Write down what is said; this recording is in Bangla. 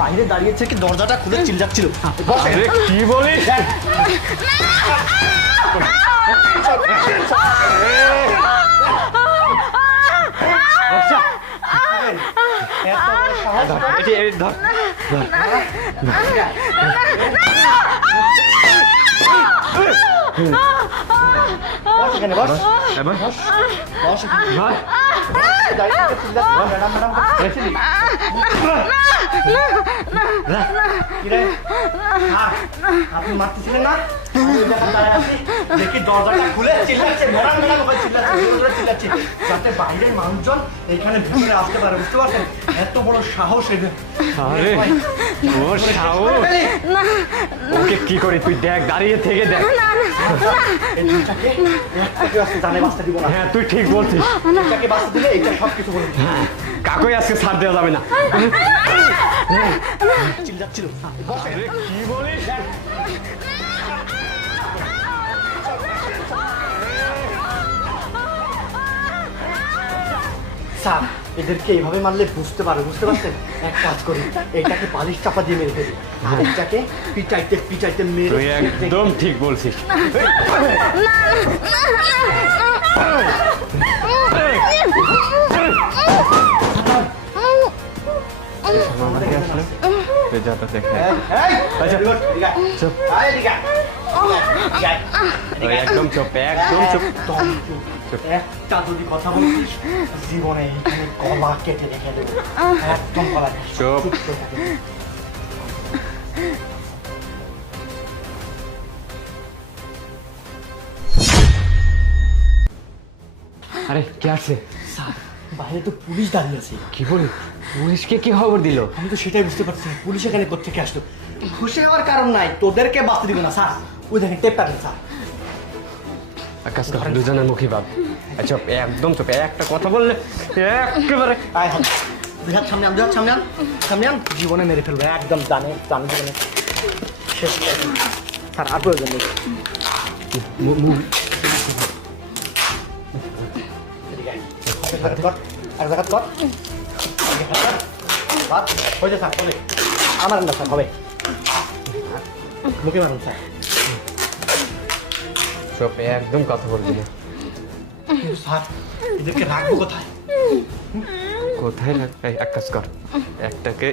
বাইরে দাঁড়িয়ে থেকে দরজাটা খুলে চিল্লাচ্ছিল। কি বলিস? আপনি মারতেছিলেন না? দেখি দরজাটা খুলে চিল্লাচ্ছে, ম্যাডাম ম্যাডাম করে চিল্লাচ্ছে, যাতে বাইরের মানুষজন এখানে ভিতরে আসতে পারে। বুঝতে পারছেন? এত বড় সাহস এদের। আরে ওর সাহস! ওকে কি করে তুই দেখ, দাঁড়িয়ে থেকে দেখ। জানে বাঁচতে দিব না। হ্যাঁ তুই ঠিক বলছিস। এটাকে বাঁচতে দিলে এটা সবকিছু বলে হ্যাঁ, কাকুই আজকে ছাড় দেওয়া যাবে না। চিল্লাচ্ছিল। কি বলিস? স্যার, এদেরকে এইভাবে মারলে বুঝতে পারে, বুঝতে পারছেন? এক কাজ করি, এইটাকে বালিশ চাপা দিয়ে মেরে ফেলি, আর এইটাকে পিটাইতে পিটাইতে মেরে। তুই একদম ঠিক বলছিস। একদম চুপ, একদম চুপ। একটা যদি কথা বলছিস জীবনে এইখানে গলা কেটে রেখে দেবো, একদম গলা। চুপ। আরে কে আছে? স্যার, বাইরে তো পুলিশ দাঁড়িয়ে আছে। কি বলি? পুলিশকে কি খবর দিল? আমি তো সেটাই বুঝতে পারছি না, পুলিশ এখানে কোত্থেকে আসলো। খুশি হওয়ার কারণ নাই, তোদেরকে বাঁচতে দিব না স্যার। ওই দেখেন টেপ কাটেন স্যার। আকাশ তো দুজনের মুখী ভাব। চুপ, একদম চুপ। একটা কথা বললে একেবারে। আয় হাত, দুই হাত সামনে আন, দুই হাত সামনে আন, সামনে আন। জীবনে মেরে ফেলবো একদম, জানে জানে জীবনে শেষ। স্যার আর প্রয়োজন নেই। আমার না স্যার, হবে মুখে মারুন স্যার। চুপ, একদম কথা বলবি না। স্যার, এদেরকে রাখবো কোথায়? কোথায় রাখ? এক কাজ কর, একটাকে